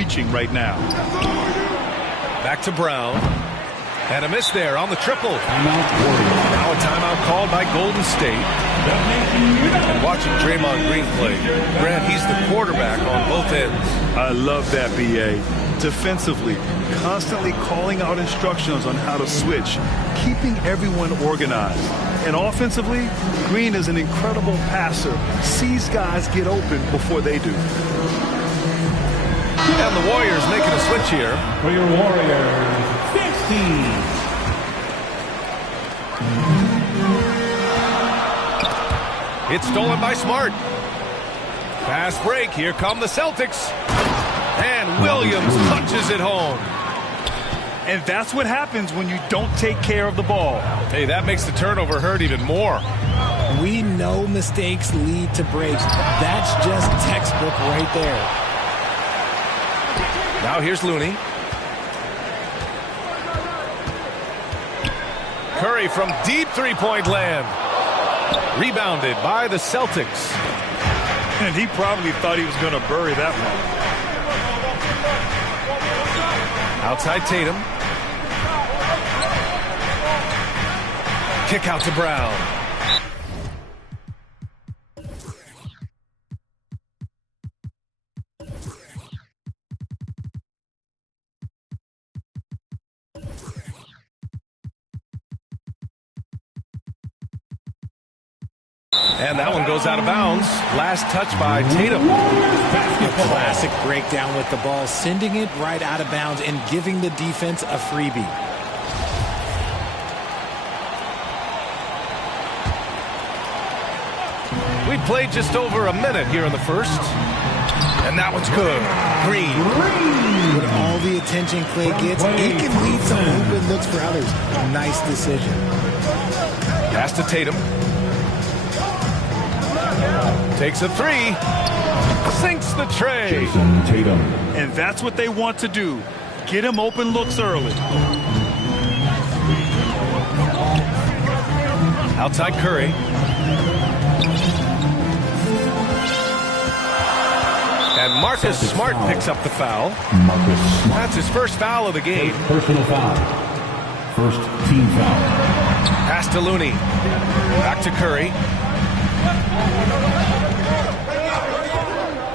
preaching right now. Back to Brown. And a miss there on the triple. Now a timeout called by Golden State. And watching Draymond Green play, Grant, he's the quarterback on both ends. I love that, B.A. Defensively, constantly calling out instructions on how to switch, keeping everyone organized. And offensively, Green is an incredible passer, sees guys get open before they do. And the Warriors making a switch here. For your Warriors, 15. It's stolen by Smart. Fast break. Here come the Celtics. And Williams punches it home. And that's what happens when you don't take care of the ball. Hey, that makes the turnover hurt even more. We know mistakes lead to breaks. That's just textbook right there. Now here's Looney. Curry from deep three-point land. Rebounded by the Celtics. And he probably thought he was going to bury that one. Outside Tatum. Kick out to Brown. And that one goes out of bounds. Last touch by Tatum. A classic breakdown with the ball, sending it right out of bounds and giving the defense a freebie. We played just over a minute here in the first. And that one's good. Green. With all the attention Clay gets, it can lead some open looks for others. Nice decision. Pass to Tatum. Takes a three. Sinks the tray. Jason Tatum. And that's what they want to do. Get him open looks early. Outside Curry. And Marcus Smart picks up the foul. Marcus Smart. That's his first foul of the game. Personal foul. First team foul. Pass to Looney. Back to Curry.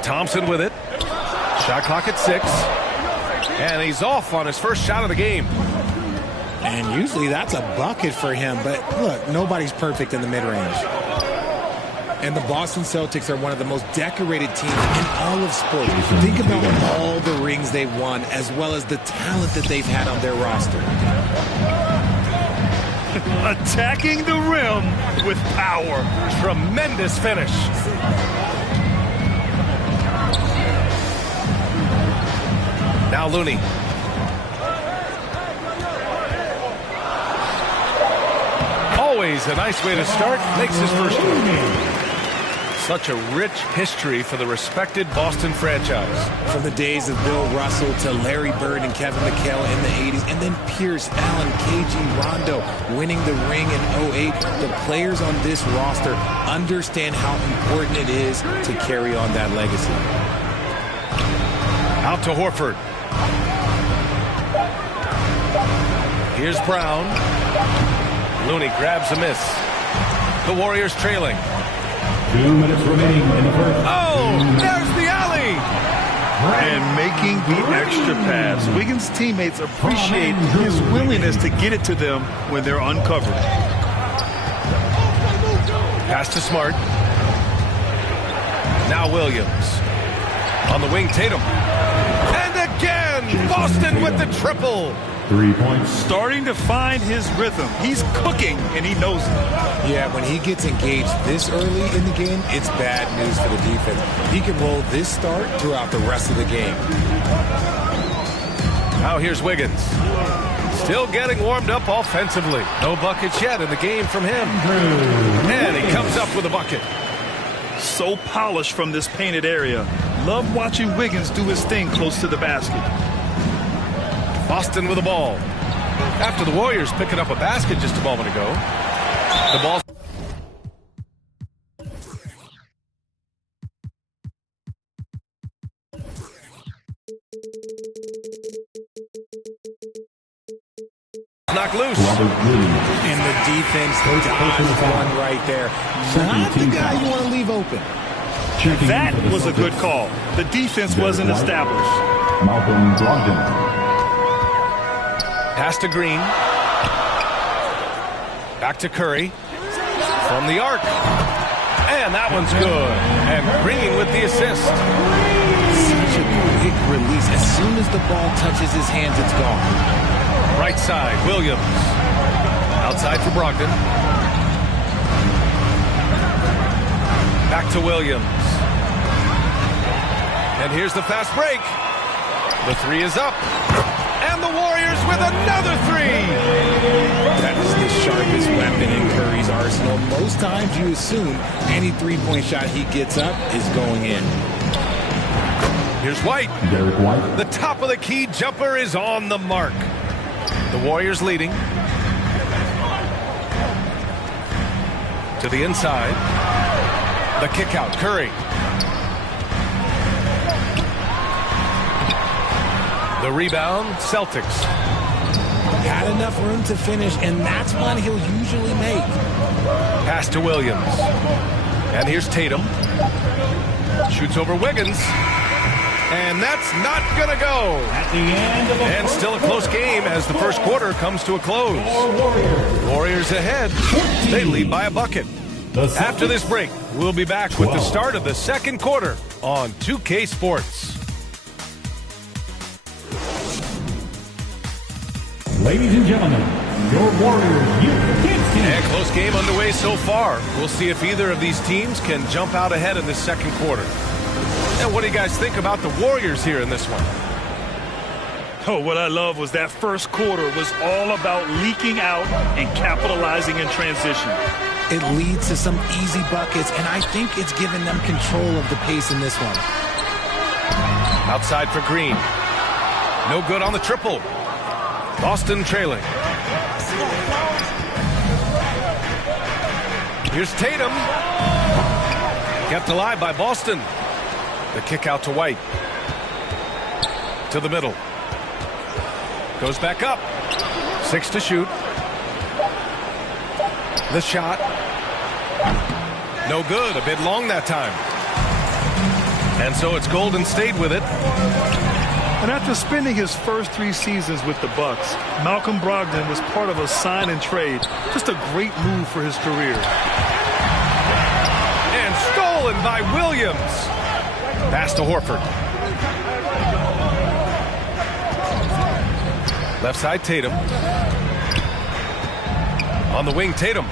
Thompson with it. Shot clock at 6. And he's off on his first shot of the game. And usually that's a bucket for him. But look, nobody's perfect in the mid-range. And the Boston Celtics are one of the most decorated teams in all of sports. Think about all the rings they've won, as well as the talent that they've had on their roster. Attacking the rim with power. Tremendous finish. Now Looney. Always a nice way to start. Makes his first one. Such a rich history for the respected Boston franchise. From the days of Bill Russell to Larry Bird and Kevin McHale in the 80s, and then Pierce, Allen, KG, Rondo winning the ring in 08. The players on this roster understand how important it is to carry on that legacy. Out to Horford. Here's Brown. Looney grabs a miss. The Warriors trailing. 2 minutes remaining in the first. Oh, there's the alley. And making the extra pass. Wiggins' teammates appreciate his willingness to get it to them when they're uncovered. Pass to Smart. Now Williams. On the wing, Tatum. And again, Boston with the triple. 3 points. Starting to find his rhythm. He's cooking, and he knows it. Yeah, when he gets engaged this early in the game, it's bad news for the defense. He can roll this start throughout the rest of the game. Now here's Wiggins. Still getting warmed up offensively. No buckets yet in the game from him. And he comes up with a bucket. So polished from this painted area. Love watching Wiggins do his thing close to the basket. Boston with the ball. After the Warriors picking up a basket just a moment ago. The ball. knocked loose. And the defense dodged one right there. Not the guy you want to leave open. That was a good call. The defense wasn't established. Malcolm Brogdon. Pass to Green. Back to Curry. From the arc. And that one's good. And Green with the assist. Such a quick release. As soon as the ball touches his hands, it's gone. Right side, Williams. Outside for Brogdon. Back to Williams. And here's the fast break. The three is up. And the Warriors with another three. That is the sharpest weapon in Curry's arsenal. Most times you assume any three-point shot he gets up is going in. Here's White. Derek White. The top of the key jumper is on the mark. The Warriors leading. To the inside. The kick out, Curry. The rebound, Celtics. Had enough room to finish, and that's one he'll usually make. Pass to Williams. And here's Tatum. Shoots over Wiggins. And that's not going to go. At the end of the And still a close game as the first quarter comes to a close. Warriors ahead. They lead by a bucket. After this break, we'll be back with the start of the second quarter on 2K Sports. Ladies and gentlemen, your Warriors Youth Kids team. And close game underway so far. We'll see if either of these teams can jump out ahead in this second quarter. And what do you guys think about the Warriors here in this one? Oh, what I love was that first quarter was all about leaking out and capitalizing in transition. It leads to some easy buckets, and I think it's given them control of the pace in this one. Outside for Green. No good on the triple. Boston trailing. Here's Tatum. Kept alive by Boston. The kick out to White. To the middle. Goes back up. 6 to shoot. The shot. No good. A bit long that time. And so it's Golden State with it. And after spending his first 3 seasons with the Bucks, Malcolm Brogdon was part of a sign and trade. Just a great move for his career. And stolen by Williams. Pass to Horford. Left side, Tatum. On the wing, Tatum.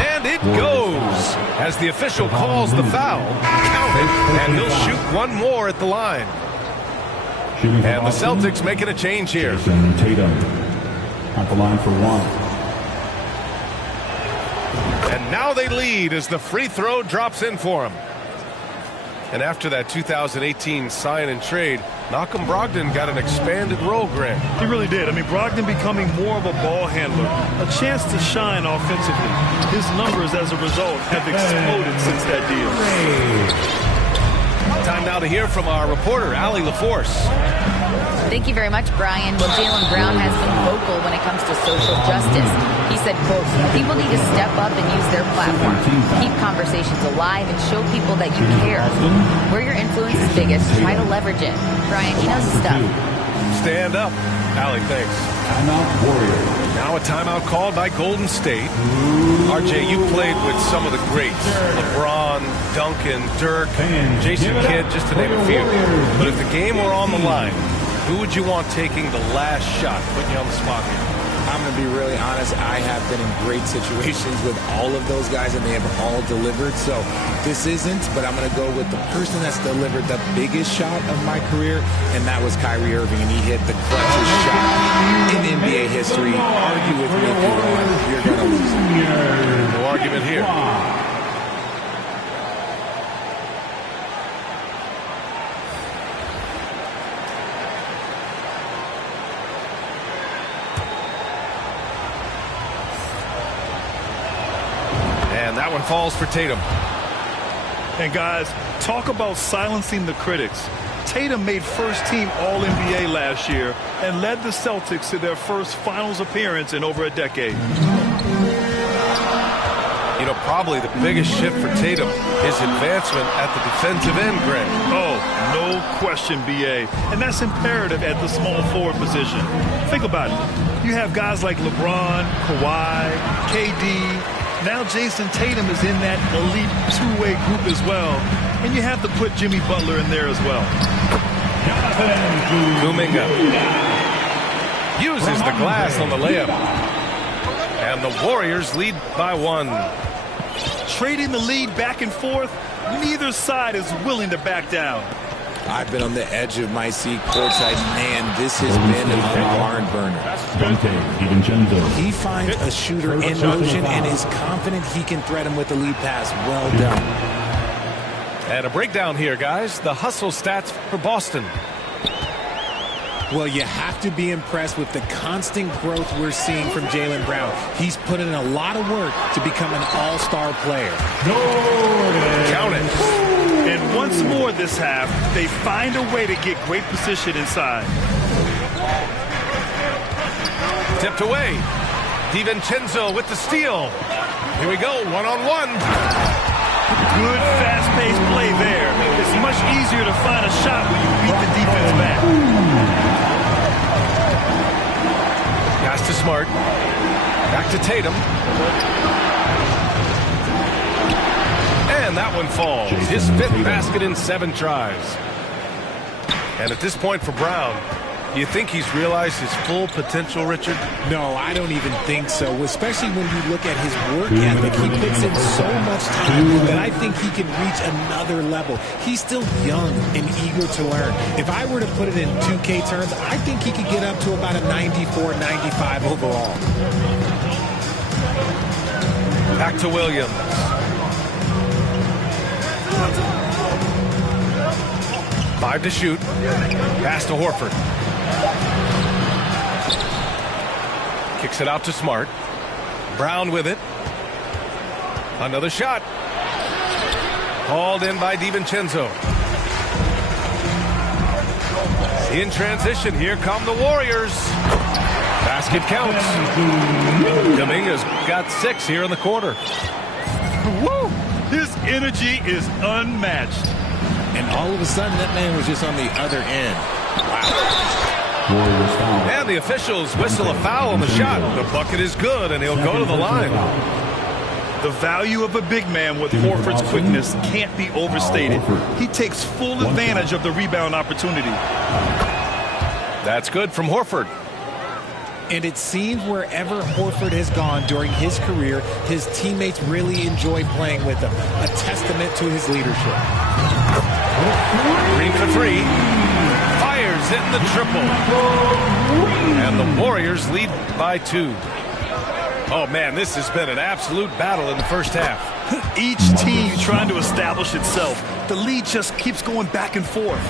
And it goes as the official calls the foul. Counted, and he'll shoot one more at the line. And the Celtics making a change here. Jason Tatum at the line for one. And now they lead as the free throw drops in for him. And after that 2018 sign and trade, Malcolm Brogdon got an expanded role, Grant. He really did. I mean, Brogdon becoming more of a ball handler, a chance to shine offensively. His numbers, as a result, have exploded since that deal. Time now to hear from our reporter, Allie LaForce. Thank you very much, Brian. Well, Jaylen Brown has been vocal when it comes to social justice. He said, quote, people need to step up and use their platform. Keep conversations alive and show people that you care. Where your influence is biggest, try to leverage it. Brian, he knows his stuff. Stand up. Allie, thanks. Timeout Warriors. Now a timeout called by Golden State. RJ, you played with some of the greats. LeBron, Duncan, Dirk, Jason Kidd, just to name a few. But if the game were on the line, who would you want taking the last shot? Putting you on the spot here. I'm going to be really honest. I have been in great situations with all of those guys, and they have all delivered. So this isn't, but I'm going to go with the person that's delivered the biggest shot of my career, and that was Kyrie Irving, and he hit the clutchest shot in NBA history. Argue with me if you want. You're going to lose. No argument here. That one falls for Tatum. And guys, talk about silencing the critics. Tatum made first-team All-NBA last year and led the Celtics to their first finals appearance in over a decade. You know, probably the biggest shift for Tatum is advancement at the defensive end, Greg. Oh, no question, B.A. And that's imperative at the small forward position. Think about it. You have guys like LeBron, Kawhi, KD. Now Jason Tatum is in that elite two-way group as well. And you have to put Jimmy Butler in there as well. Kuminga uses the glass on the layup. And the Warriors lead by 1. Trading the lead back and forth, neither side is willing to back down. I've been on the edge of my seat courtside. Man, this has been a barn burner. He finds a shooter in motion and is confident he can thread him with the lead pass. Well done. And a breakdown here, guys. The hustle stats for Boston. Well, you have to be impressed with the constant growth we're seeing from Jaylen Brown. He's put in a lot of work to become an all-star player. Count it. And once more this half, they find a way to get great position inside. Tipped away. DiVincenzo with the steal. Here we go, one-on-one. Good fast-paced play there. It's much easier to find a shot when you beat the defense back. Pass to Smart. Back to Tatum. And that one falls. His 5th basket in 7 tries. And at this point for Brown, do you think he's realized his full potential, Richard? No, I don't even think so, especially when you look at his work ethic. He puts in so much time that I think he can reach another level. He's still young and eager to learn. If I were to put it in 2K terms, I think he could get up to about a 94, 95 overall. Back to Williams. Five to shoot. Pass to Horford. Kicks it out to Smart. Brown with it. Another shot. Hauled in by DiVincenzo. In transition, here come the Warriors. Basket counts. Kuminga's got 6 here in the quarter. Woo! His energy is unmatched. And all of a sudden, that man was just on the other end. Wow. And the officials whistle a foul on the shot. The bucket is good, and he'll go to the line. The value of a big man with Horford's quickness can't be overstated. He takes full advantage of the rebound opportunity. That's good from Horford. And it seems wherever Horford has gone during his career, his teammates really enjoy playing with him. A testament to his leadership. Green for 3. Fires in the triple. And the Warriors lead by 2. Oh, man, this has been an absolute battle in the first half. Each team trying to establish itself. The lead just keeps going back and forth.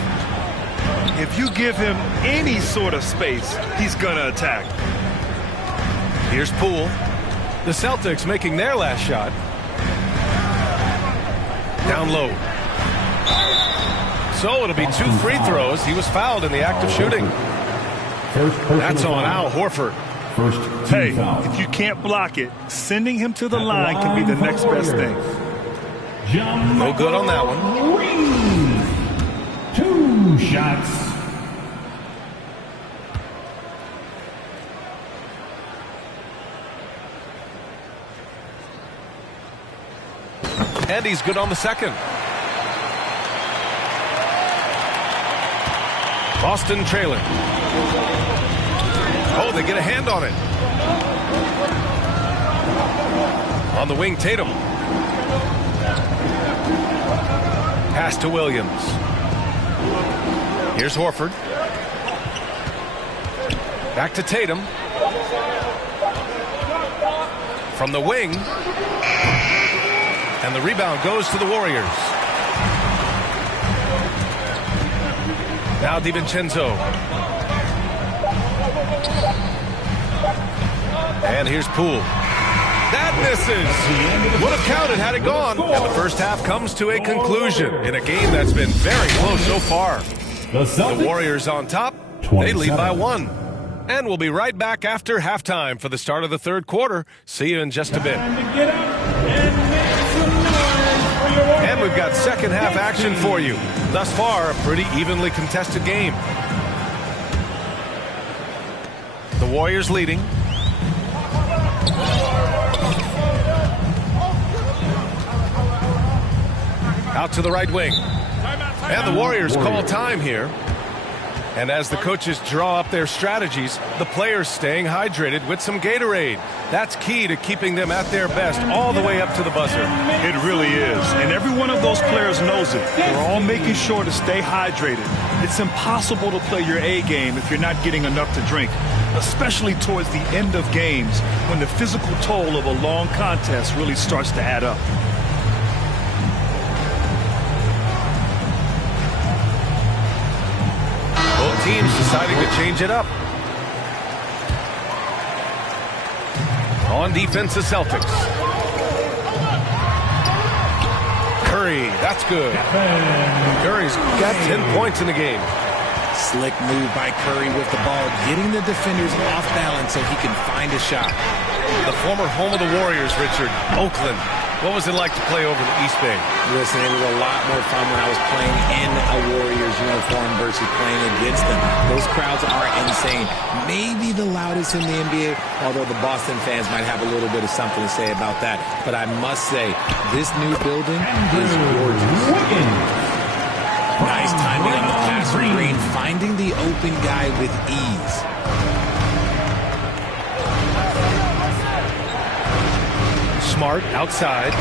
If you give him any sort of space, he's going to attack. Here's Poole. The Celtics making their last shot. Down low. So it'll be 2 free throws. He was fouled in the act of shooting. That's on Al Horford. Hey, if you can't block it, sending him to the line can be the next best thing. No good on that one. 2 shots. And he's good on the second. Boston trailing. Oh, they get a hand on it. On the wing, Tatum. Pass to Williams. Here's Horford. Back to Tatum. From the wing. And the rebound goes to the Warriors. Now DiVincenzo. And here's Poole. That misses. Would have counted had it gone. And the first half comes to a conclusion in a game that's been very close so far. The Warriors on top. They lead by 1. And we'll be right back after halftime for the start of the third quarter. See you in just a bit. And we've got second half action for you. Thus far, a pretty evenly contested game. The Warriors leading. Out to the right wing. And the Warriors call time here. And as the coaches draw up their strategies, the players staying hydrated with some Gatorade. That's key to keeping them at their best all the way up to the buzzer. It really is. And every one of those players knows it. They're all making sure to stay hydrated. It's impossible to play your A game if you're not getting enough to drink, especially towards the end of games when the physical toll of a long contest really starts to add up. Both teams deciding to change it up. On defense, the Celtics. Curry, that's good. Curry's got 10 points in the game. Slick move by Curry with the ball, getting the defenders off balance so he can find a shot. The former home of the Warriors, Richard, Oakland. What was it like to play over the East Bay? Listen, it was a lot more fun when I was playing in a Warriors uniform versus playing against them. Those crowds are insane. Maybe the loudest in the NBA, although the Boston fans might have a little bit of something to say about that. But I must say, this new building is gorgeous. Nice timing on the pass from Green, finding the open guy with ease. Smart outside.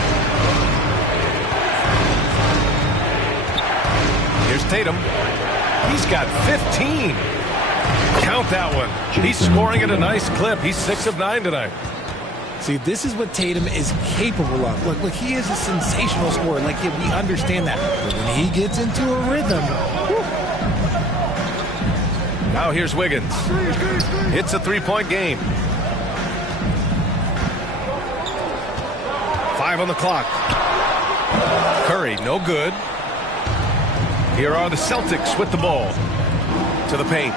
Here's Tatum. He's got 15. Count that one. He's scoring at a nice clip. He's 6 of 9 tonight. See, this is what Tatum is capable of. Look, he is a sensational scorer. Like, we understand that. But when he gets into a rhythm... Whew. Now here's Wiggins. It's a three-point game. 5 on the clock. Curry, no good. Here are the Celtics with the ball. To the paint.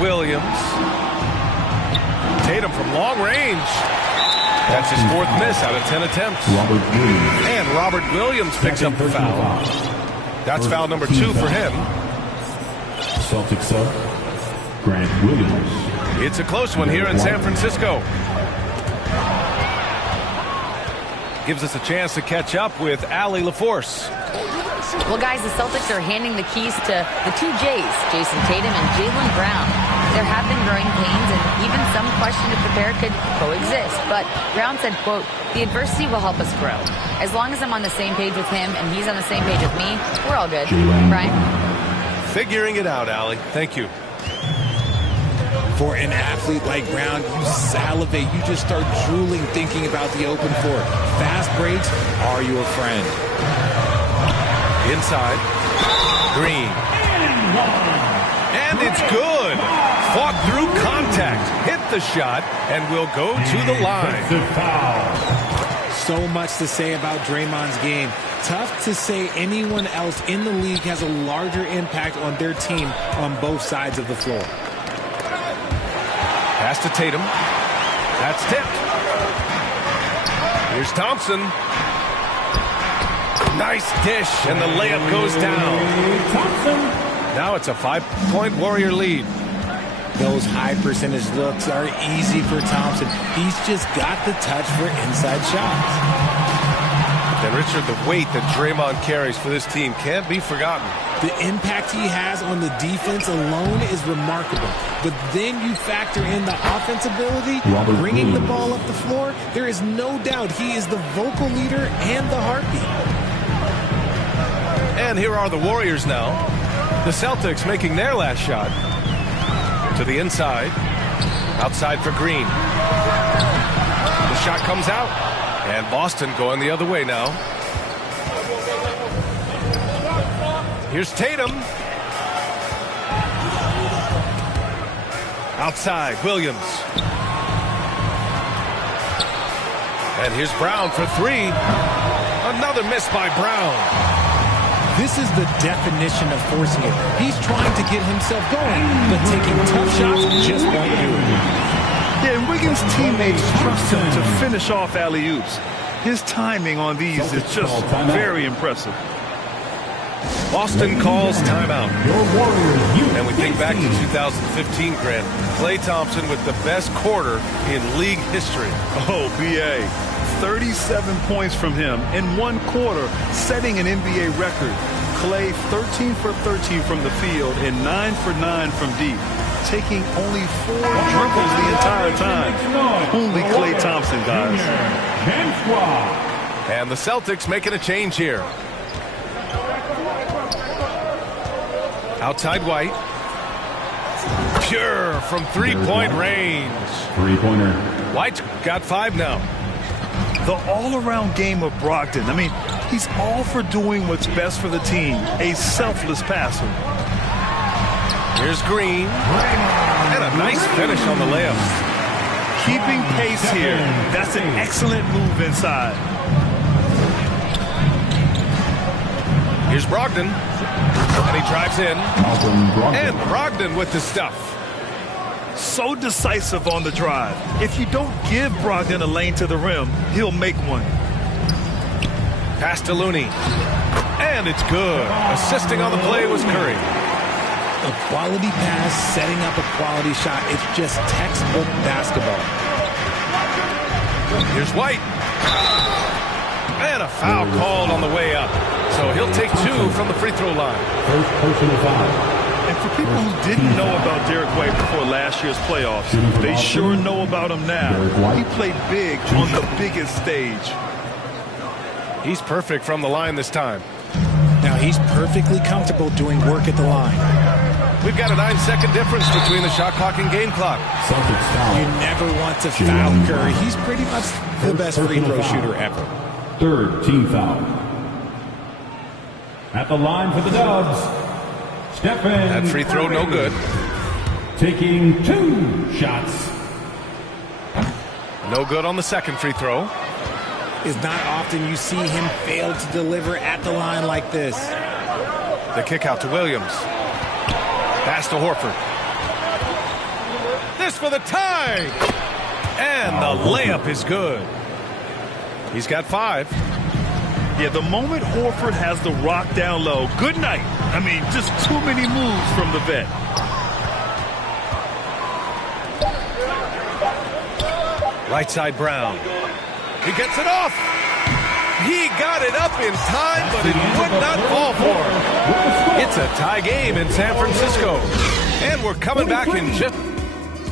Williams. Tatum from long range. That's his 4th miss out of 10 attempts. And Robert Williams picks up the foul. That's foul number 2 for him. Celtics up. Grant Williams. It's a close one here in San Francisco. Gives us a chance to catch up with Allie LaForce. Well, guys, the Celtics are handing the keys to the 2 J's, Jason Tatum and Jaylen Brown. There have been growing pains, and even some question if the pair could coexist. But Brown said, quote, "The adversity will help us grow. As long as I'm on the same page with him and he's on the same page with me, we're all good." Brian? Figuring it out, Allie. Thank you. For an athlete like Brown, you salivate. You just start drooling thinking about the open floor. Fast breaks are your friend. Inside. Green. And it's good. Fought through contact. Hit the shot and will go to the line. So much to say about Draymond's game. Tough to say anyone else in the league has a larger impact on their team on both sides of the floor. Pass to Tatum. That's tipped. Here's Thompson. Nice dish, and the layup goes down. Now it's a 5-point Warrior lead. Those high percentage looks are easy for Thompson. He's just got the touch for inside shots. And Richard, the weight that Draymond carries for this team can't be forgotten. The impact he has on the defense alone is remarkable. But then you factor in the offense ability, bringing the ball up the floor. There is no doubt he is the vocal leader and the heartbeat. And here are the Warriors now. The Celtics making their last shot. To the inside. Outside for Green. The shot comes out. And Boston going the other way now. Here's Tatum. Outside, Williams. And here's Brown for 3. Another miss by Brown. This is the definition of forcing it. He's trying to get himself going, but taking tough shots just won't do it. Yeah, and Wiggins' teammates trust him to finish off alley-oops. His timing on these is just very impressive. Boston calls timeout. And we think back to 2015, Grant. Klay Thompson with the best quarter in league history. Oh, B.A. 37 points from him in one quarter, setting an NBA record. Klay 13 for 13 from the field and 9 for 9 from deep, taking only 4 dribbles the entire time. Only Klay Thompson, guys. And the Celtics making a change here. Outside White. Pure from three-point range. Three-pointer. White's got 5 now. The all-around game of Brogdon. I mean, he's all for doing what's best for the team. A selfless passer. Here's Green. And a nice finish on the layup. Keeping pace here. That's an excellent move inside. Here's Brogdon. And he drives in. And Brogdon with the stuff. So decisive on the drive. If you don't give Brogdon a lane to the rim, he'll make one. Pass to Looney. And it's good. Assisting on the play was Curry. A quality pass, setting up a quality shot. It's just textbook basketball. Here's White. And a foul called on the way up. So he'll take 2 from the free throw line. First personal foul. And for people who didn't know about Derek White before last year's playoffs, they sure know about him now. He played big on the biggest stage. He's perfect from the line this time. Now he's perfectly comfortable doing work at the line. We've got a 9-second difference between the shot clock and game clock. You never want to foul Curry. He's pretty much the best free throw shooter ever. Third team foul. At the line for the Dubs, Stephen. That free throw no good. Taking 2 shots. No good on the second free throw. It's not often you see him fail to deliver at the line like this. The kick out to Williams. Pass to Horford. This for the tie. And the layup is good. He's got 5. Yeah, the moment Horford has the rock down low, good night. I mean, just too many moves from the vet. Right side Brown. He gets it off. He got it up in time, but it would not fall for him. It's a tie game in San Francisco. And we're coming back in just...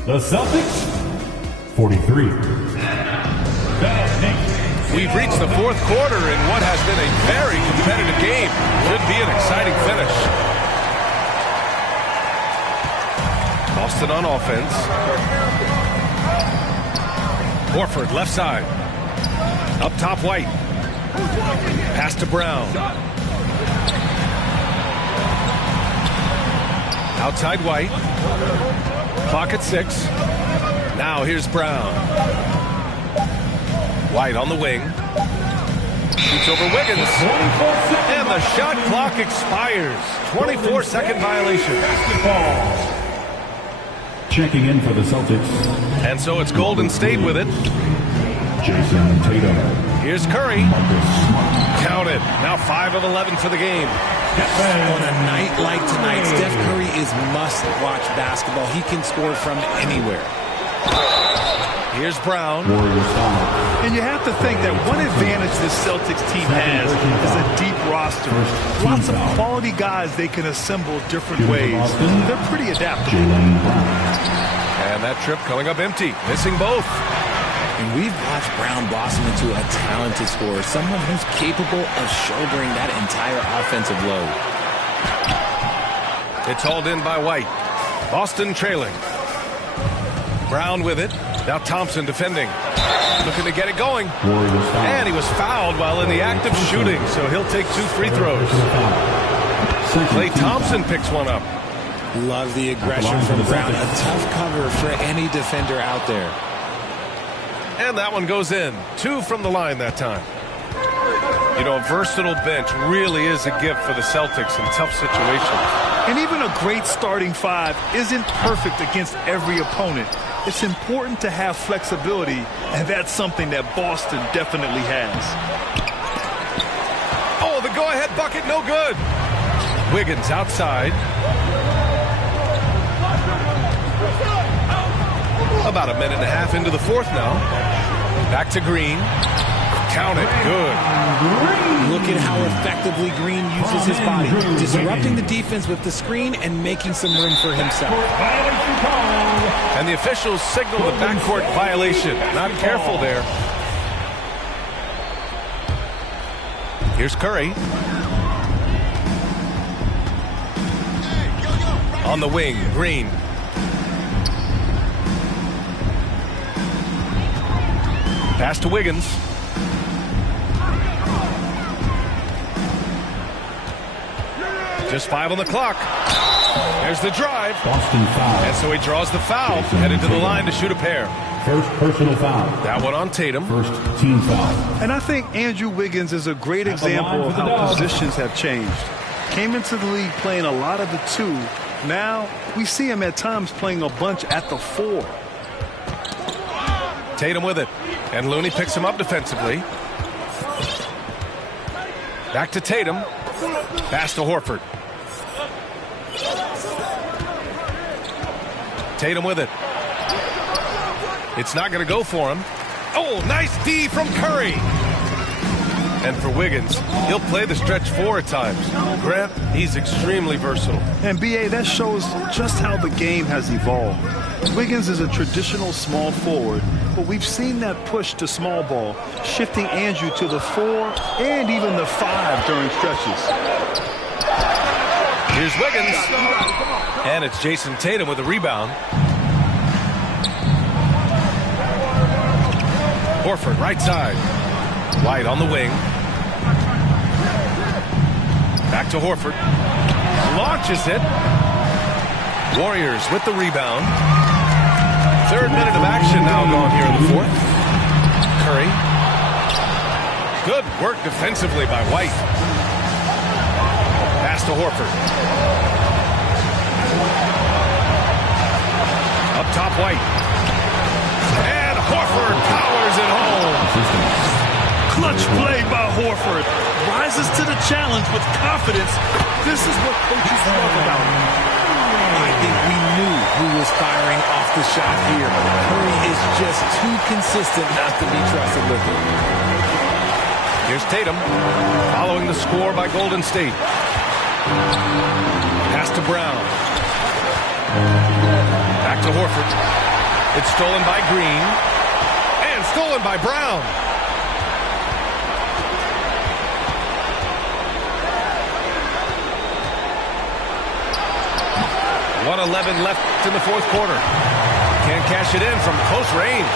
The Celtics, 43. We've reached the fourth quarter in what has been a very competitive game. Could be an exciting finish. Boston on offense. Horford, left side. Up top, White. Pass to Brown. Outside White. Clock at 6. Now here's Brown. White on the wing. Shoots over Wiggins. And the shot clock expires. 24-second violation. Checking in for the Celtics. And so it's Golden State with it. Jason Tatum. Here's Curry. Count it. Now 5 of 11 for the game. On a night like tonight, Steph Curry is must-watch basketball. He can score from anywhere. Here's Brown. And you have to think that one advantage this Celtics team has is a deep roster. Lots of quality guys they can assemble different ways. They're pretty adaptable. And that trip coming up empty. Missing both. And we've watched Brown blossom into a talented scorer, someone who's capable of shouldering that entire offensive load. It's hauled in by White. Boston trailing. Brown with it. Now Thompson defending. Looking to get it going. And he was fouled while in the act of shooting, so he'll take 2 free throws. Klay Thompson picks one up. Love the aggression from Brown. A tough cover for any defender out there. And that one goes in. 2 from the line that time. You know, a versatile bench really is a gift for the Celtics in tough situations. And even a great starting five isn't perfect against every opponent. It's important to have flexibility, and that's something that Boston definitely has. Oh, the go-ahead bucket, no good. Wiggins outside. About a minute and a half into the fourth now. Back to Green. Count it. Good. Look at how effectively Green uses his body, disrupting the defense with the screen and making some room for himself. And the officials signal the backcourt violation. Not careful there. Here's Curry. On the wing, Green. Pass to Wiggins. Just 5 on the clock. There's the drive. Boston foul. And so he draws the foul, headed to the line to shoot a pair. First personal foul. That one on Tatum. First team foul. And I think Andrew Wiggins is a great example of how positions have changed. Came into the league playing a lot of the 2. Now we see him at times playing a bunch at the 4. Tatum with it. And Looney picks him up defensively. Back to Tatum. Pass to Horford. Tatum with it. It's not going to go for him. Oh, nice D from Curry. And for Wiggins, he'll play the stretch 4 at times. Grant, he's extremely versatile. And B.A., that shows just how the game has evolved. Wiggins is a traditional small forward, but we've seen that push to small ball, shifting Andrew to the 4 and even the 5 during stretches. Here's Wiggins. And it's Jason Tatum with a rebound. Horford, right side. White on the wing. Back to Horford. Launches it. Warriors with the rebound. 3rd minute of action now gone here in the 4th. Curry. Good work defensively by White. Pass to Horford. Up top, White. And Horford powers it home. Clutch play by Horford. Rises to the challenge with confidence. This is what coaches love about him. I think we knew who was firing off the shot here. Curry is just too consistent not to be trusted with it. Here's Tatum, following the score by Golden State. Pass to Brown. Back to Horford. It's stolen by Green. And stolen by Brown. 1:11 left in the 4th quarter. Can't cash it in from close range.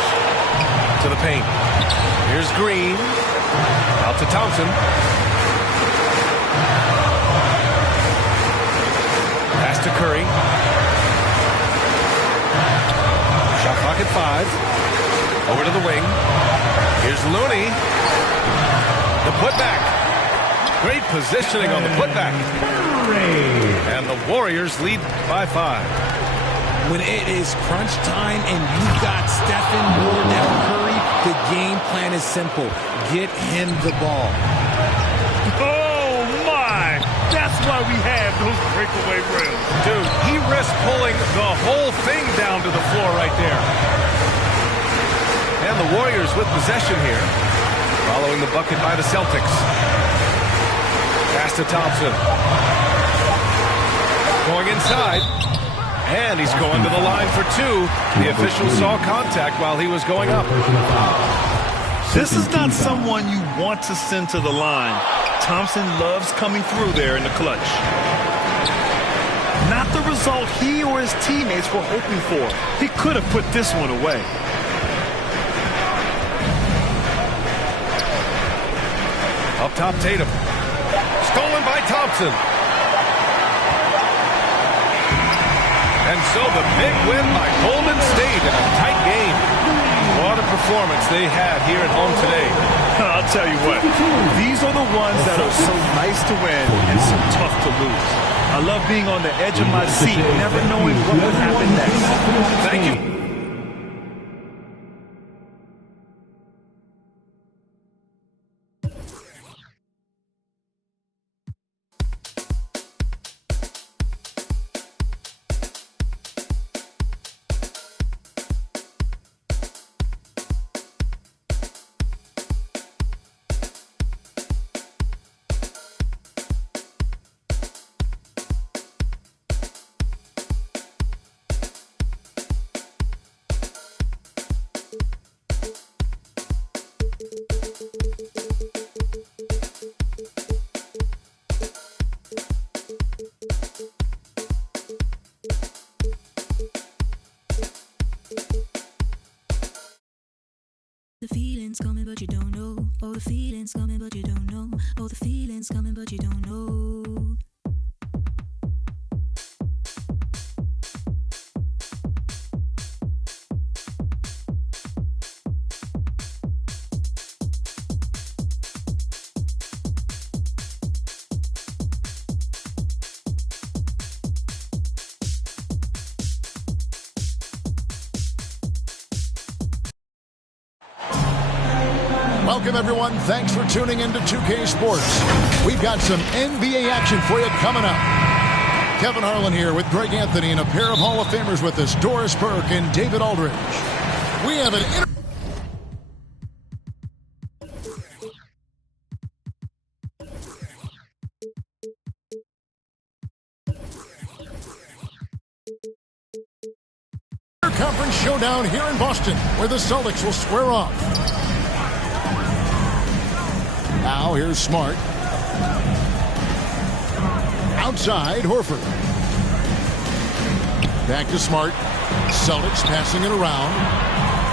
To the paint. Here's Green. Out to Thompson. Pass to Curry. Shot clock at 5. Over to the wing. Here's Looney. The putback. Great positioning on the putback. And the Warriors lead by 5. When it is crunch time and you've got Stephen, Wardell, Curry, the game plan is simple. Get him the ball. Oh, my! That's why we have those breakaway rims. Dude, he risked pulling the whole thing down to the floor right there. And the Warriors with possession here. Following the bucket by the Celtics. Pass to Thompson. Going inside. And he's going to the line for 2. The official saw contact while he was going up. This is not someone you want to send to the line. Thompson loves coming through there in the clutch. Not the result he or his teammates were hoping for. He could have put this one away. Up top, Tatum. Stolen by Thompson. And so the big win by Golden State in a tight game. What a performance they had here at home today. I'll tell you what, these are the ones that are so nice to win and so tough to lose. I love being on the edge of my seat, never knowing what will happen next. Thank you. The feeling's coming, but you don't know. Oh, the feeling's coming, but you don't know. Oh, the feeling's coming, but you don't know. Welcome, everyone. Thanks for tuning into 2K Sports. We've got some NBA action for you coming up. Kevin Harlan here with Greg Anthony and a pair of Hall of Famers with us, Doris Burke and David Aldridge. We have an conference showdown here in Boston, where the Celtics will square off. Now here's Smart. Outside, Horford. Back to Smart. Celtics passing it around.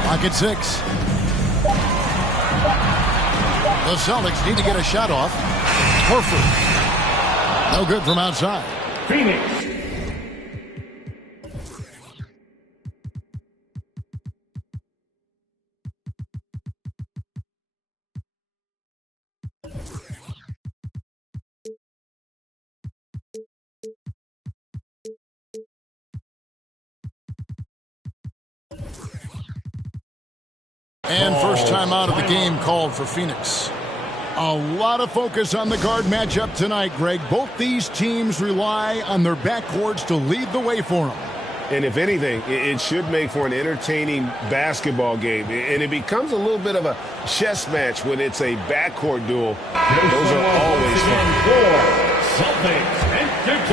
Clock at 6. The Celtics need to get a shot off. Horford. No good from outside. Phoenix. And first time out of the game called for Phoenix. A lot of focus on the guard matchup tonight, Greg. Both these teams rely on their backcourts to lead the way for them. And if anything, it should make for an entertaining basketball game. And it becomes a little bit of a chess match when it's a backcourt duel. Those are always fun.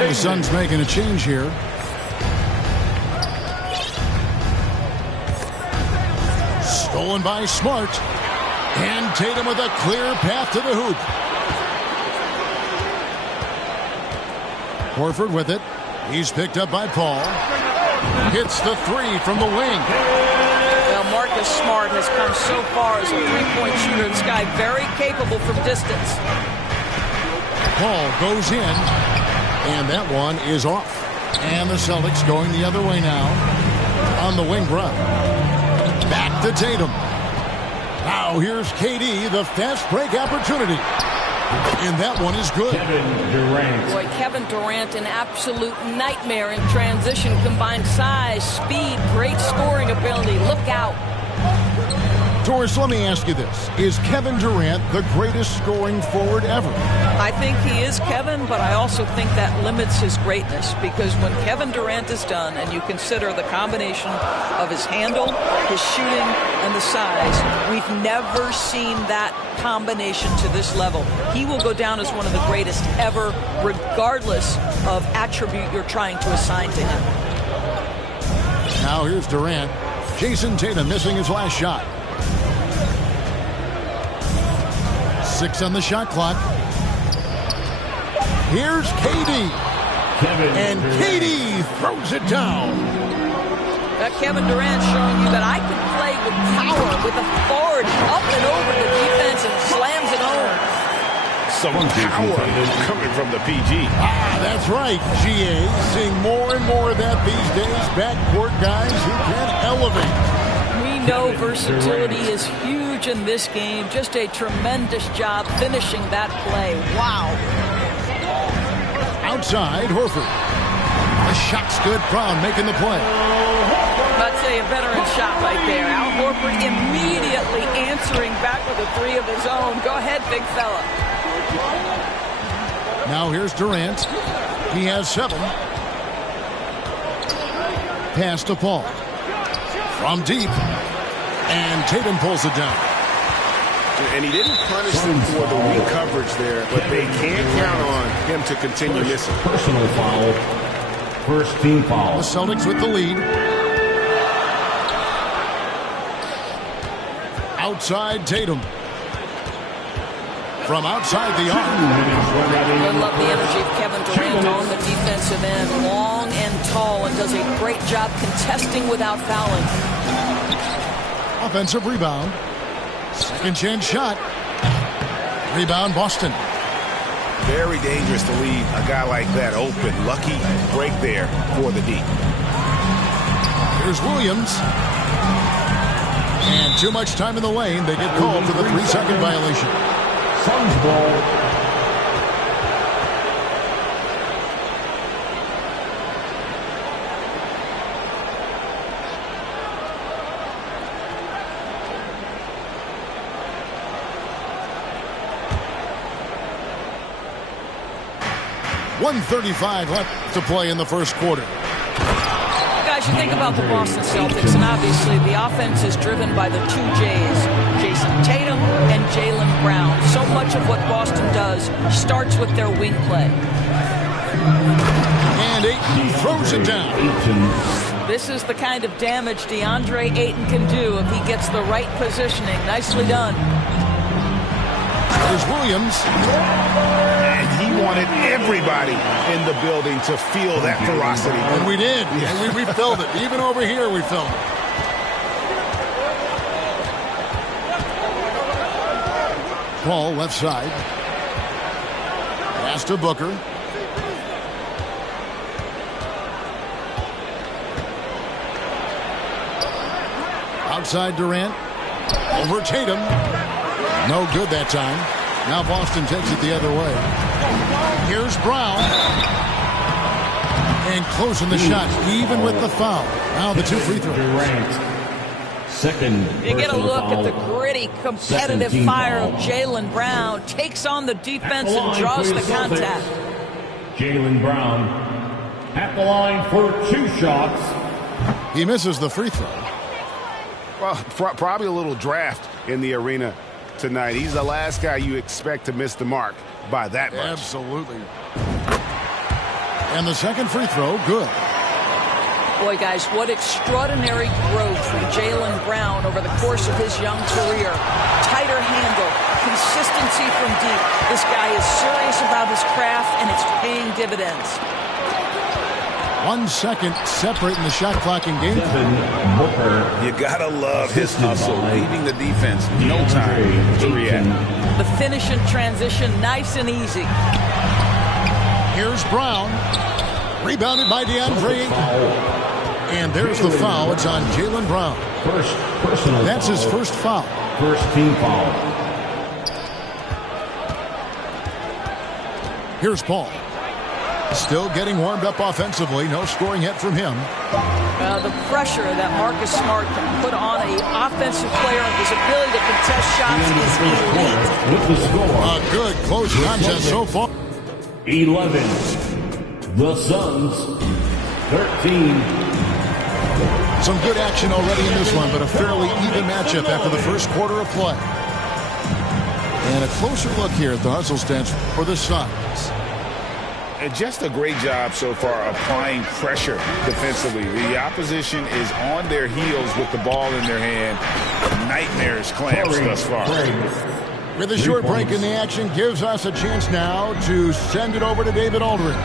The Suns making a change here. Stolen by Smart. And Tatum with a clear path to the hoop. Horford with it. He's picked up by Paul. Hits the three from the wing. Well, Marcus Smart has come so far as a three-point shooter. This guy very capable from distance. Paul goes in. And that one is off. And the Celtics going the other way now. On the wing run. Back to Tatum. Now here's KD, the fast break opportunity. And that one is good. Kevin Durant. Boy, Kevin Durant, an absolute nightmare in transition. Combined size, speed, great scoring ability. Look out. Doris, let me ask you this. Is Kevin Durant the greatest scoring forward ever? I think he is, Kevin, but I also think that limits his greatness, because when Kevin Durant is done and you consider the combination of his handle, his shooting, and the size, we've never seen that combination to this level. He will go down as one of the greatest ever, regardless of attribute you're trying to assign to him. Now here's Durant. Jason Tatum missing his last shot. 6 on the shot clock. Here's KD. And KD throws it down. Kevin Durant showing you that I can play with power, with authority, up and over the defense and slams it home. Some power coming from the PG. That's right, GA. Seeing more and more of that these days. Backcourt guys who can elevate. We know versatility is huge in this game. Just a tremendous job finishing that play. Wow. Outside, Horford. The shot's good. Brown making the play. I'd say a veteran shot right there. Al Horford immediately answering back with a three of his own. Go ahead, big fella. Now here's Durant. He has 7. Pass to Paul. From deep. And Tatum pulls it down. And he didn't punish them for the weak coverage there, but they can't count on him to continue missing. Personal foul. First team foul. The Celtics with the lead. Outside Tatum. From outside the arc. I love the energy of Kevin Durant on the defensive end. Long and tall, and does a great job contesting without fouling. Offensive rebound. Second chance shot. Rebound Boston. Very dangerous to leave a guy like that open. Lucky break there for the D. Here's Williams. And too much time in the lane. They get called for the 3-second violation. Suns ball. .135 left to play in the first quarter. Guys, you think about the Boston Celtics, and obviously the offense is driven by the 2 J's, Jason Tatum and Jaylen Brown. So much of what Boston does starts with their wing play. And Ayton throws it down. This is the kind of damage DeAndre Ayton can do if he gets the right positioning. Nicely done. There's Williams. And he wanted everybody in the building to feel that ferocity. And we did. And we felt it. Even over here, we felt it. Paul, left side. Pass to Booker. Outside Durant. Over Tatum. No good that time. Now Boston takes it the other way. Here's Brown. And closing the shot, even with the foul. Now the 2 free throws. Second. You get a look at the gritty, competitive fire of Jaylen Brown. Takes on the defense and draws the contact. Jaylen Brown at the line for 2 shots. He misses the free throw. Well, probably a little draft in the arena tonight. He's the last guy you expect to miss the mark by that much. Absolutely. And the second free throw, good. Boy, guys, what extraordinary growth from Jaylen Brown over the course of his young career. Tighter handle, consistency from deep. This guy is serious about his craft, and it's paying dividends. 1 second separating the shot clock in game. You gotta love his hustle, leaving the defense no time to react. The finish and transition, nice and easy. Here's Brown. Rebounded by DeAndre. And there's the foul. It's on Jaylen Brown. That's his first foul. First team foul. Here's Paul. Still getting warmed up offensively. No scoring yet from him. The pressure that Marcus Smart can put on an offensive player, his ability to contest shots is elite. With the score. A good close contest so far. 11. The Suns. 13. Some good action already in this one, but a fairly even matchup after the first quarter of play. And a closer look here at the hustle stats for the Suns. And just a great job so far applying pressure defensively. The opposition is on their heels with the ball in their hand. Nightmares clamps thus far. With a short break in the action, gives us a chance now to send it over to David Aldridge.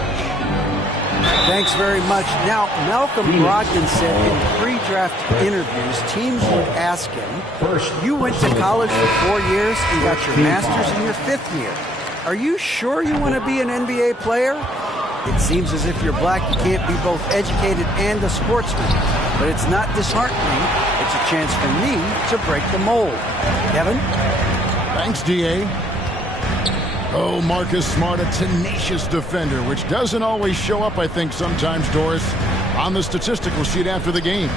Thanks very much. Now, Malcolm Brogdon said in pre-draft interviews, teams would ask him, you went to college for 4 years and got your master's in your 5th year. Are you sure you want to be an NBA player? It seems as if you're black, you can't be both educated and a sportsman. But it's not disheartening. It's a chance for me to break the mold. Kevin? Thanks, D.A. Oh, Marcus Smart, a tenacious defender, which doesn't always show up, I think, sometimes, Doris, on the statistical sheet after the games.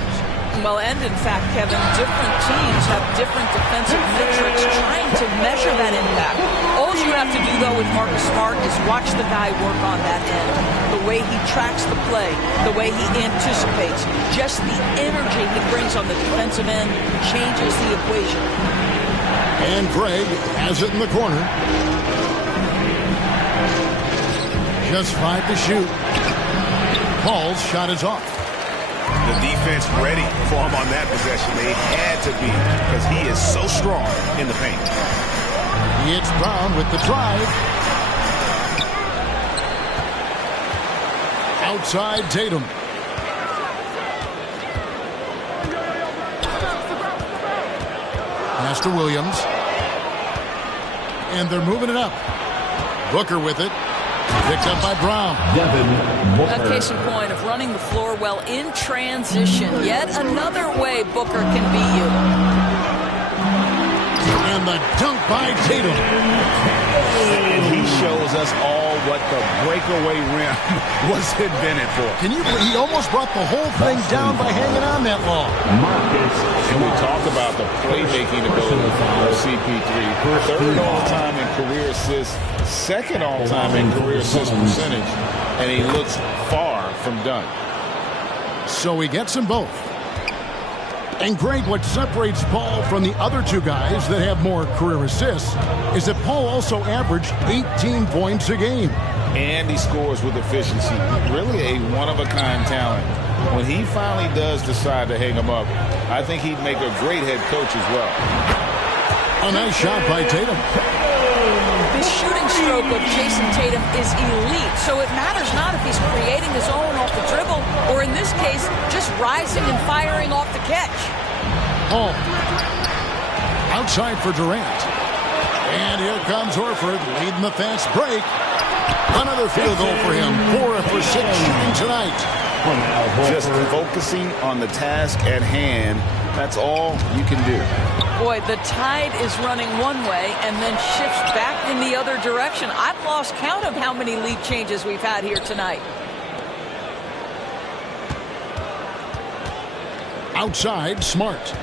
Well, and in fact, Kevin, different teams have different defensive metrics trying to measure that impact. All you have to do, though, with Marcus Smart is watch the guy work on that end. The way he tracks the play, the way he anticipates, just the energy he brings on the defensive end changes the equation. And Greg has it in the corner. Just 5 to shoot. Paul's shot is off. The defense ready for him on that possession. They had to be because he is so strong in the paint. It's Brown with the drive. Outside Tatum. Pass to Williams. And they're moving it up. Booker with it. Picked up by Brown. A case in point of running the floor well in transition. Yet another way Booker can beat you. And the dunk by Tatum. And he shows us all what the breakaway rim was invented for. He almost brought the whole thing down by hanging on that long. And we talk about the playmaking ability of CP3. Third all-time in career assists, second all-time in career assist percentage, and he looks far from done. So he gets them both. And Greg, what separates Paul from the other two guys that have more career assists is that Paul also averaged 18 points a game. And he scores with efficiency. Really a one-of-a-kind talent. When he finally does decide to hang him up, I think he'd make a great head coach as well. A nice shot by Tatum. The shooting stroke of Jason Tatum is elite, so it matters not if he's creating his own off the dribble or, in this case, just rising and firing off the catch. Oh. Outside for Durant. And here comes Horford leading the fast break. Another field goal for him. 4 for 6 shooting tonight. Just focusing on the task at hand. That's all you can do. Boy, the tide is running one way and then shifts back in the other direction. I've lost count of how many lead changes we've had here tonight. Outside, Smart.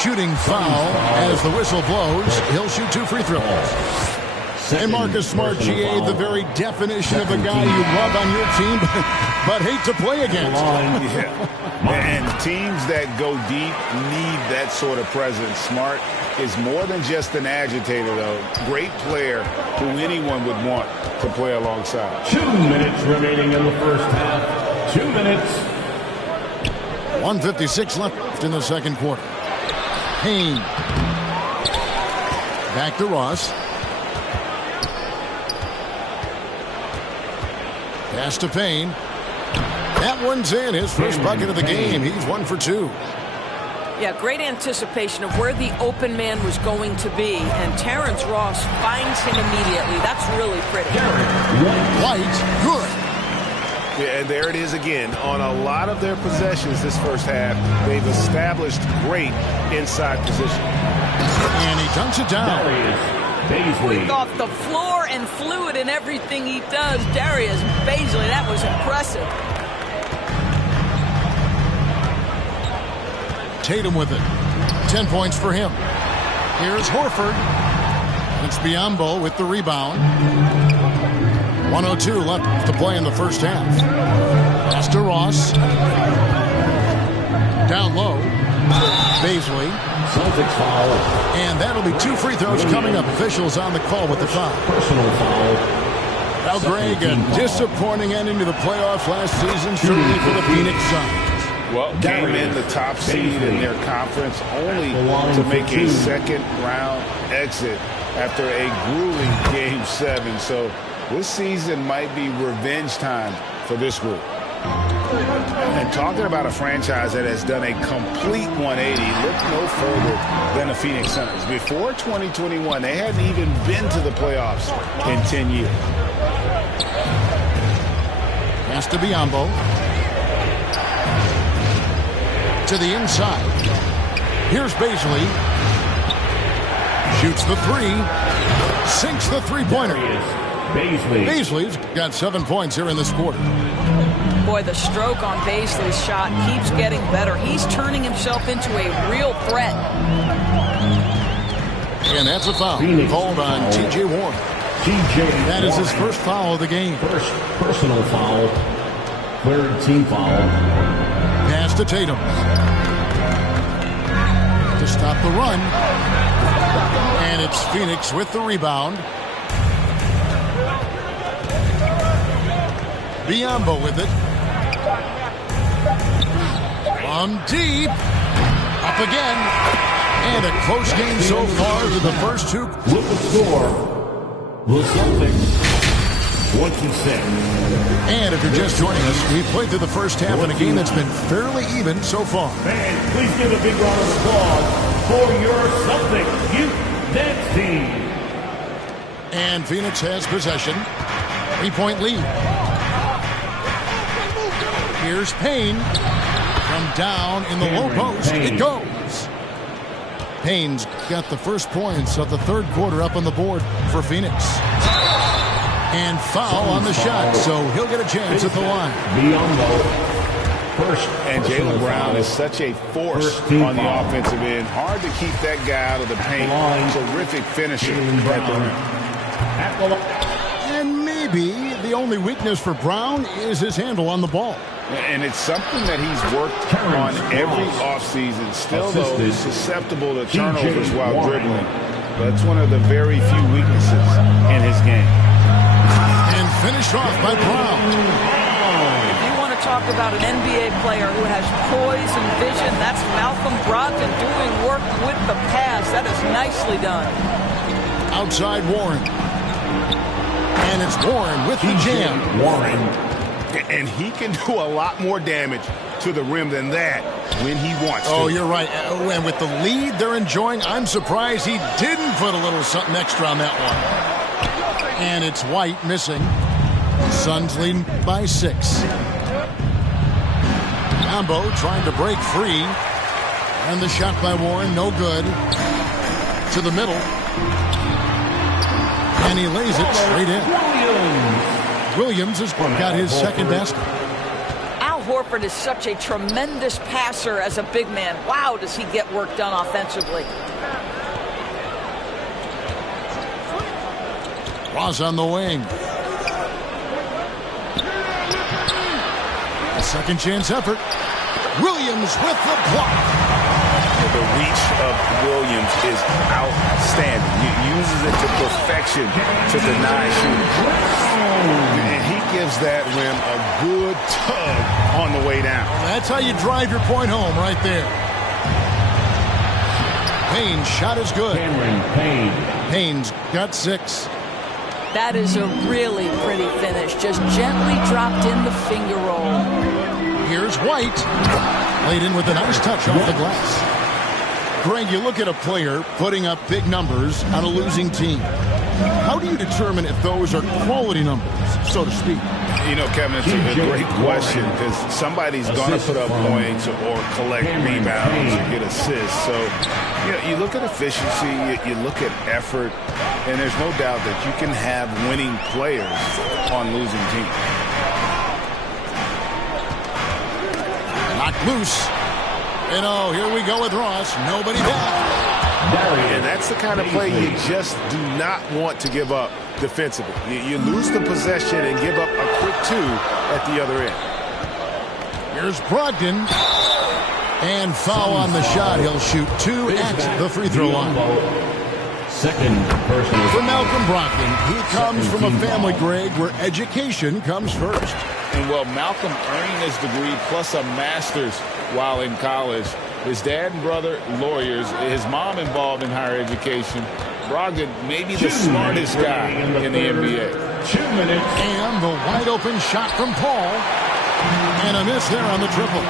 Shooting foul as the whistle blows. He'll shoot 2 free throws. And Marcus Smart, GA, the very definition of the guy you love on your team, but hate to play against. Yeah. And teams that go deep need that sort of presence. Smart is more than just an agitator, though. Great player who anyone would want to play alongside. 2 minutes remaining in the first half. 2 minutes. 1:56 left in the second quarter. Payne. Back to Ross. Pass to Payne. That one's in. His first bucket of the game. He's 1 for 2. Yeah, great anticipation of where the open man was going to be. And Terrence Ross finds him immediately. That's really pretty. White, good. Yeah, and there it is again. On a lot of their possessions this first half, they've established great inside position. And he dunks it down. Quick off the floor and fluid in everything he does. Darius Bazley, that was impressive. Tatum with it. 10 points for him. Here's Horford. It's Biyombo with the rebound. 1:02 left to play in the first half. Pass to Ross. Down low. Bazley. Celtics foul. And that'll be 2 free throws coming up. Officials on the call with the foul. Personal foul. Now, Greg, a disappointing ending to the playoffs last season, certainly for the Phoenix Suns. Well, came in the top seed in their conference only to make a second-round exit after a grueling Game 7. So this season might be revenge time for this group. And talking about a franchise that has done a complete 180, look no further than the Phoenix Suns. Before 2021, they hadn't even been to the playoffs in 10 years. Pass to Biyombo. To the inside. Here's Baisley. Shoots the three. Sinks the three-pointer. Baisley's got 7 points here in this quarter. Boy, the stroke on Baisley's shot keeps getting better. He's turning himself into a real threat. And that's a foul called on T.J. Warren. That is his first foul of the game. First personal foul. Third team foul. Pass to Tatum. To stop the run. And it's Phoenix with the rebound. Biyombo with it. From deep. Up again. And a close game so far to the first two. With the score, the Celtics 26. And if you're just joining us, we played through the first half in a game that's been fairly even so far. Fans, please give a big round of applause for your Celtics youth dance team. And Phoenix has possession. 3-point lead. Here's Payne. From down in the low post, it goes. Payne's got the first points of the third quarter up on the board for Phoenix. And foul on the shot, so he'll get a chance at the line. And Jaylen Brown is such a force on the offensive end. Hard to keep that guy out of the paint. Terrific finisher at the line. And maybe the only weakness for Brown is his handle on the ball. And it's something that he's worked on every offseason. Still, though, susceptible to turnovers while dribbling. But it's one of the very few weaknesses in his game. And finished off by Brown. If you want to talk about an NBA player who has poise and vision, that's Malcolm Brogdon doing work with the pass. That is nicely done. Outside Warren. And it's Warren with the jam. Warren. And he can do a lot more damage to the rim than that when he wants to. Oh, you're right. And with the lead they're enjoying, I'm surprised he didn't put a little something extra on that one. And it's White missing. Suns leading by 6. Combo trying to break free. And the shot by Warren, no good. To the middle. And he lays it straight in. Williams has got his second basket. Al Horford is such a tremendous passer as a big man. Wow, does he get work done offensively. Ross on the wing. A second chance effort. Williams with the block. The reach of Williams is outstanding. He uses it to perfection to deny shooting. And he gives that rim a good tug on the way down. That's how you drive your point home right there. Payne's shot is good. Cameron Payne. Payne's got 6. That is a really pretty finish. Just gently dropped in the finger roll. Here's White. Laid in with a nice touch off the glass. Greg, you look at a player putting up big numbers on a losing team. How do you determine if those are quality numbers, so to speak? You know, Kevin, it's a great question because somebody's going to put up points or collect rebounds or get assists. So, you look at efficiency, you look at effort, and there's no doubt that you can have winning players on losing teams. Knocked loose. And oh, here we go with Ross. Nobody back. And that's the kind of play you just do not want to give up defensively. You lose the possession and give up a quick 2 at the other end. Here's Brogdon. And foul on the shot. He'll shoot 2 at the free throw line. Second personal. For Malcolm Brogdon, he comes from a family, Greg, where education comes first. And well, Malcolm earning his degree plus a master's while in college. His dad and brother, lawyers. His mom involved in higher education. Brogdon, maybe the smartest guy in the NBA. 2 minutes. And the wide open shot from Paul. And a miss there on the triple.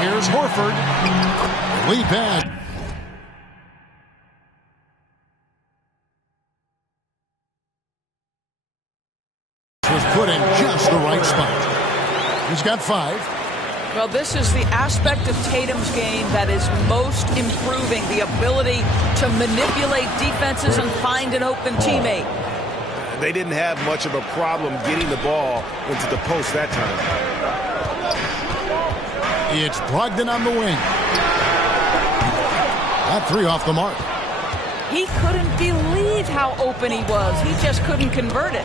Here's Horford. Lead pass. Was put in just the right spot. He's got 5. Well, this is the aspect of Tatum's game that is most improving, the ability to manipulate defenses and find an open teammate. They didn't have much of a problem getting the ball into the post that time. It's Brogdon on the wing. That 3 off the mark. He couldn't believe how open he was. He just couldn't convert it.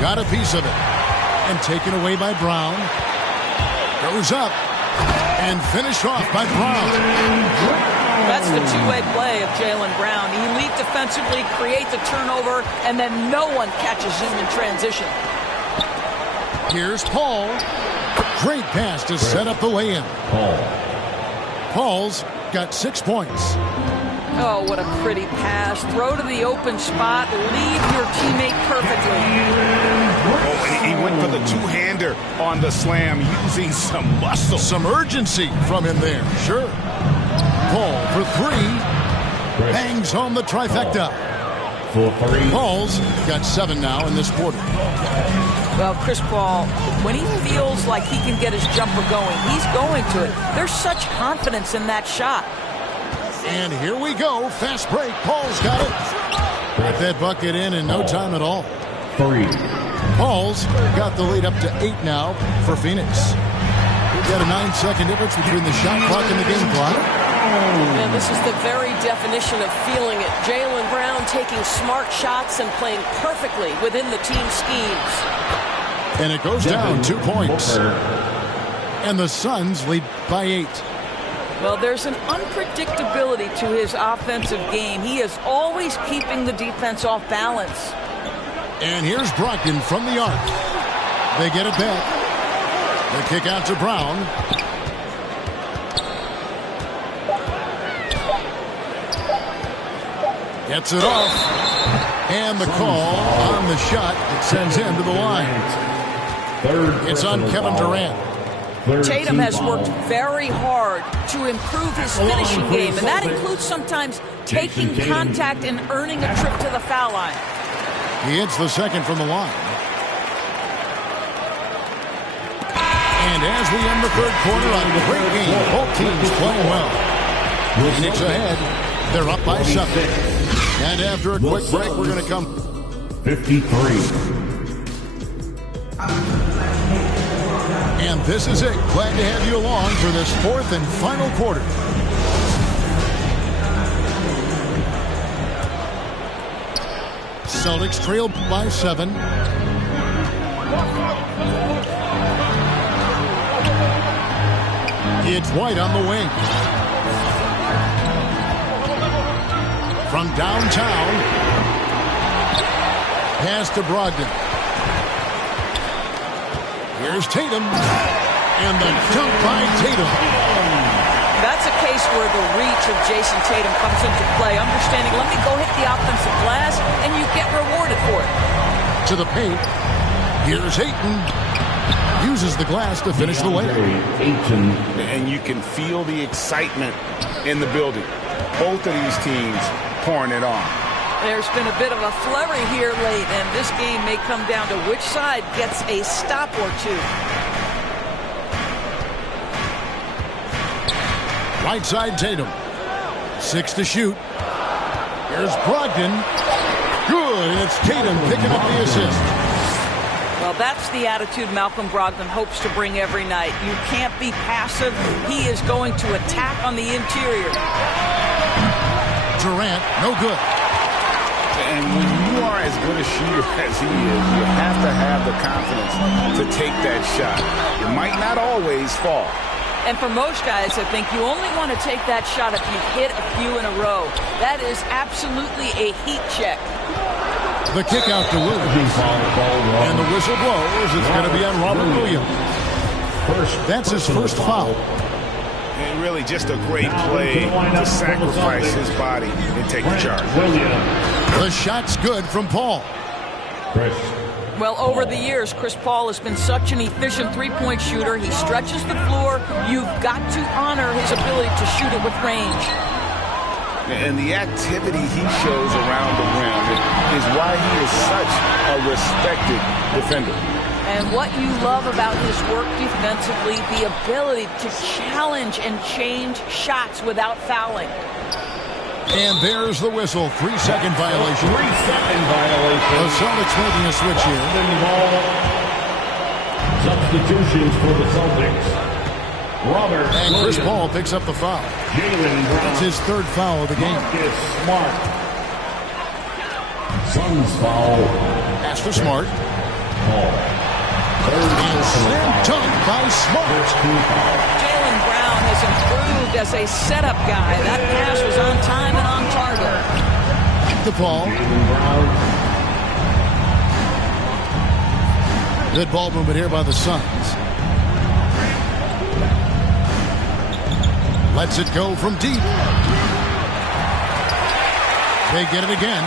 Got a piece of it. And taken away by Brown. Goes up. And finished off by Brown. That's the two-way play of Jaylen Brown. Elite defensively, creates a turnover, and then no one catches him in transition. Here's Paul. Great pass to set up the lay-in. Paul's got 6 points. Oh, what a pretty pass. Throw to the open spot. Lead your teammate perfectly. Oh, and he went for the two-hander on the slam, using some muscle. Some urgency from him there. Sure. Paul for 3. Bangs home the trifecta. Paul's got 7 now in this quarter. Well, Chris Paul, when he feels like he can get his jumper going, he's going to it. There's such confidence in that shot. And here we go. Fast break. Paul's got it. Got that bucket in no time at all. 3. Paul's got the lead up to 8 now for Phoenix. We've got a 9-second difference between the shot clock and the game clock. And this is the very definition of feeling it. Jaylen Brown taking smart shots and playing perfectly within the team schemes. And it goes down 2 points. And the Suns lead by 8. Well, there's an unpredictability to his offensive game. He is always keeping the defense off balance. And here's Brogdon from the arc. They get it back. The kick out to Brown. Gets it off. And the call on the shot that sends him to the line. It's on Kevin Durant. Tatum has worked very hard to improve his finishing game, and that includes sometimes taking contact and earning a trip to the foul line. He hits the second from the line. And as we end the third quarter on a great game, both teams playing well. Phoenix ahead. They're up by 7. And after a quick break, we're going to come 53. And this is it. Glad to have you along for this 4th and final quarter. Celtics trail by 7. It's White on the wing. From downtown. Pass to Brogdon. Here's Tatum. And the dunk by Tatum. That's a case where the reach of Jason Tatum comes into play. Understanding, let me go hit the offensive glass, and you get rewarded for it. To the paint. Here's Ayton. Uses the glass to finish the layup. And you can feel the excitement in the building. Both of these teams pouring it on. There's been a bit of a flurry here late, and this game may come down to which side gets a stop or two. Right side Tatum. 6 to shoot. Here's Brogdon. Good, and it's Tatum picking up the assist. Well, that's the attitude Malcolm Brogdon hopes to bring every night. You can't be passive. He is going to attack on the interior. Durant, no good. And when you are as good a shooter as he is, you have the confidence to take that shot. It might not always fall. And for most guys, I think you only want to take that shot if you've hit a few in a row. That is absolutely a heat check. The kick out to Williams. And the whistle blows. It's going to be on Robert Williams. That's his first foul. And really just a great play to sacrifice his body and take the charge. The shot's good from Paul. Well, over the years, Chris Paul has been such an efficient three-point shooter. He stretches the floor. You've got to honor his ability to shoot it with range. And the activity he shows around the rim is why he is such a respected defender. And what you love about his work defensively, the ability to challenge and change shots without fouling. And there's the whistle. 3-second violation. 3-second violation. The Celtics making a switch here. Substitutions for the Celtics. Robert And Chris Williams. Paul picks up the foul. Jaylen Brown. That's his third foul of the game. Marcus Smart. Suns foul. Pass to Smart. Paul. And slam dunk by Smart. Jaylen Brown has improved as a setup guy. That pass was on time and on target. To Paul. Jaylen Brown. Good ball movement here by the Suns. Lets it go from deep. They get it again.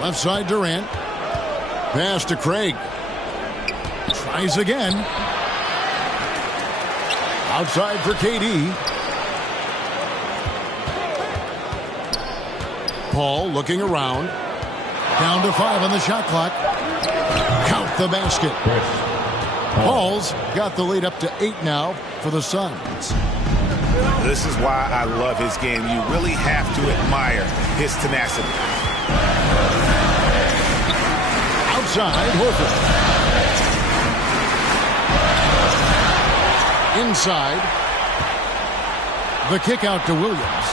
Left side Durant. Pass to Craig. Tries again. Outside for KD. Paul looking around. Down to 5 on the shot clock. Count the basket. Paul's got the lead up to 8 now for the Suns. This is why I love his game. You really have to admire his tenacity. Outside, Horford. Inside. The kick out to Williams.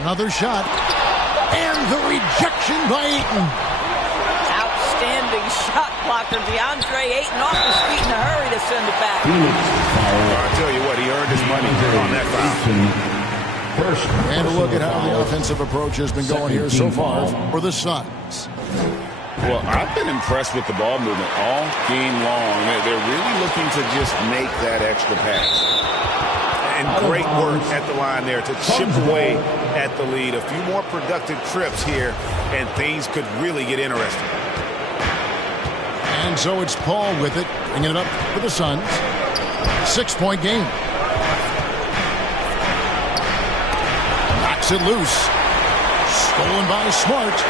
Another shot. And the rejection by Ayton. Outstanding shot blocker. DeAndre Ayton off his feet in a hurry to send it back. I'll tell you what, he earned his money on that foul. And a look at how the offensive approach has been going here so far for the Suns. Well, I've been impressed with the ball movement all game long. They're really looking to just make that extra pass. And great work at the line there to chip away at the lead. A few more productive trips here, and things could really get interesting. And so it's Paul with it, bringing it up for the Suns. 6-point game. Knocks it loose. Stolen by Smart.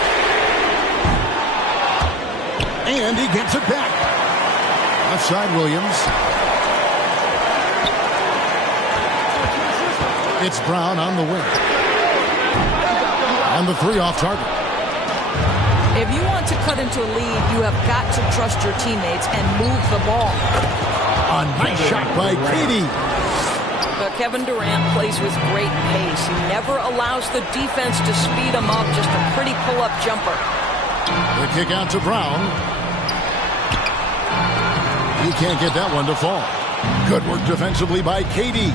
And he gets it back. Left side Williams. It's Brown on the wing. On the 3 off target. If you want to cut into a lead, you have got to trust your teammates and move the ball. A nice shot by KD. But Kevin Durant plays with great pace. He never allows the defense to speed him up. Just a pretty pull-up jumper. The kick out to Brown. He can't get that one to fall. Good work defensively by KD.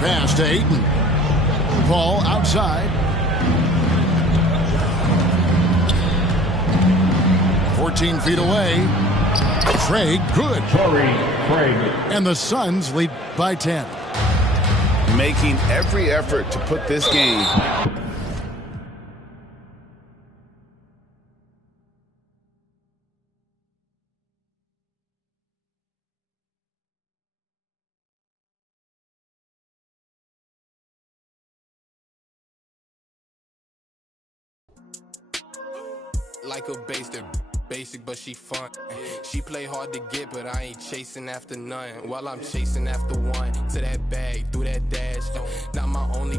Pass to Ayton. Paul outside. 14 feet away. Craig, good. Craig. And the Suns lead by 10. Making every effort to put this game like a basic, but she fun. She play hard to get, but I ain't chasing after none. While I'm chasing after one, to that bag, through that dash. Not my only